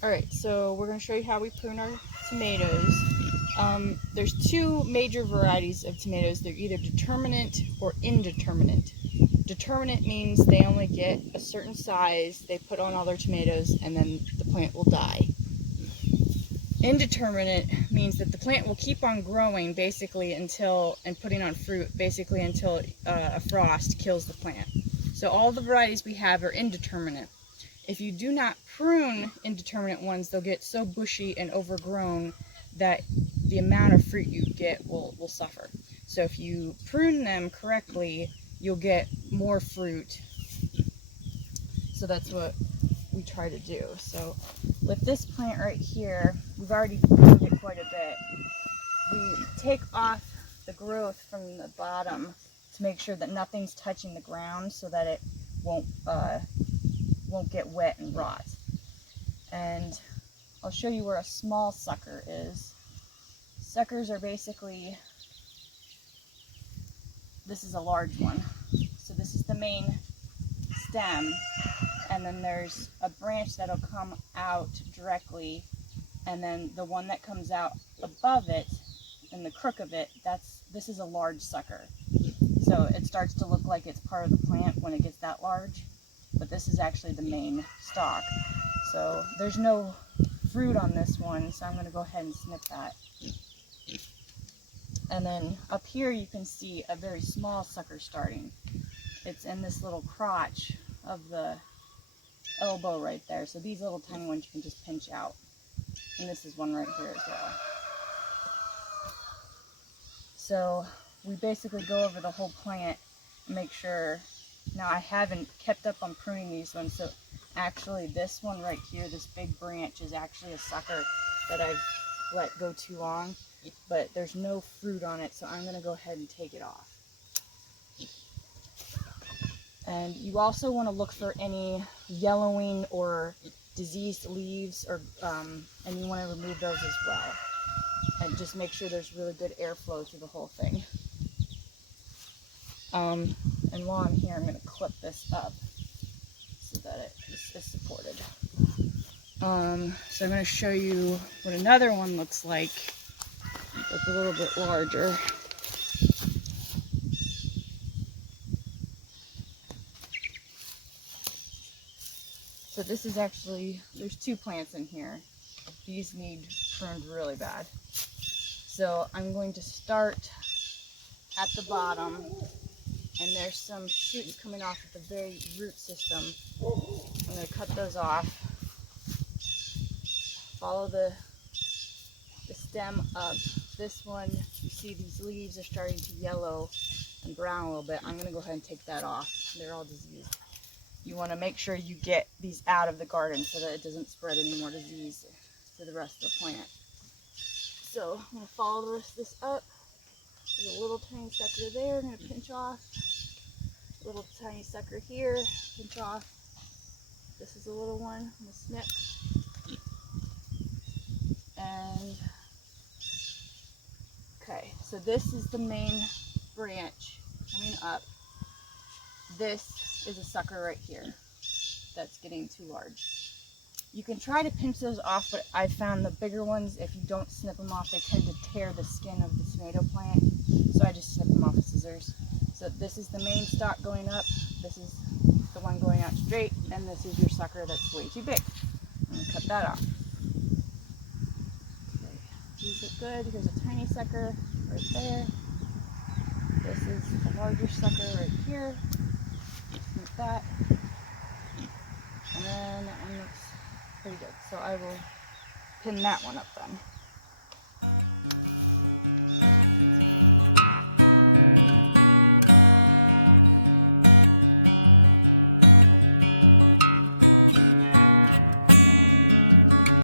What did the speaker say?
Alright, so we're going to show you how we prune our tomatoes. There's two major varieties of tomatoes. They're either determinate or indeterminate. Determinate means they only get a certain size, they put on all their tomatoes, and then the plant will die. Indeterminate means that the plant will keep on growing basically until, and putting on fruit basically until a frost kills the plant. So all the varieties we have are indeterminate. If you do not prune indeterminate ones, they'll get so bushy and overgrown that the amount of fruit you get will suffer. So if you prune them correctly, you'll get more fruit. So that's what we try to do. So with this plant right here, we've already pruned it quite a bit. We take off the growth from the bottom to make sure that nothing's touching the ground so that it won't get wet and rot. And I'll show you where a small sucker is. Suckers are basically, this is a large one. So this is the main stem, and then there's a branch that'll come out directly, and then the one that comes out above it and the crook of it, this is a large sucker. So it starts to look like it's part of the plant when it gets that large, but this is actually the main stalk. So there's no fruit on this one, so I'm going to go ahead and snip that. And then up here you can see a very small sucker starting. It's in this little crotch of the elbow right there. So these little tiny ones you can just pinch out. And this is one right here as well. So we basically go over the whole plant and make sure. Now I haven't kept up on pruning these ones, so actually this one right here, this big branch, is actually a sucker that I've let go too long, but there's no fruit on it, so I'm going to go ahead and take it off. And you also want to look for any yellowing or diseased leaves, or and you want to remove those as well. And just make sure there's really good airflow through the whole thing. And while I'm here, I'm going to clip this up so that it is supported. So I'm going to show you what another one looks like. It's a little bit larger. So this is actually, there's two plants in here. These need pruned really bad. So I'm going to start at the bottom, and there's some shoots coming off at the very root system. I'm going to cut those off. Follow the stem up. This one, you see these leaves are starting to yellow and brown a little bit. I'm going to go ahead and take that off. They're all diseased. You want to make sure you get these out of the garden so that it doesn't spread any more disease to the rest of the plant. So I'm going to follow the rest of this up. There's a little tiny sucker there, I'm going to pinch off. A little tiny sucker here, pinch off. This is a little one, I'm going to snip. And, okay, so this is the main branch coming up. This is a sucker right here that's getting too large. You can try to pinch those off, but I found the bigger ones, if you don't snip them off, they tend to tear the skin of the tomato plant. So I just snip them off with scissors. So this is the main stalk going up, this is the one going out straight, and this is your sucker that's way too big. I'm going to cut that off. Okay, these look good. Here's a tiny sucker right there. This is a larger sucker right here. Snip that. And then that one looks pretty good. So I will pin that one up then.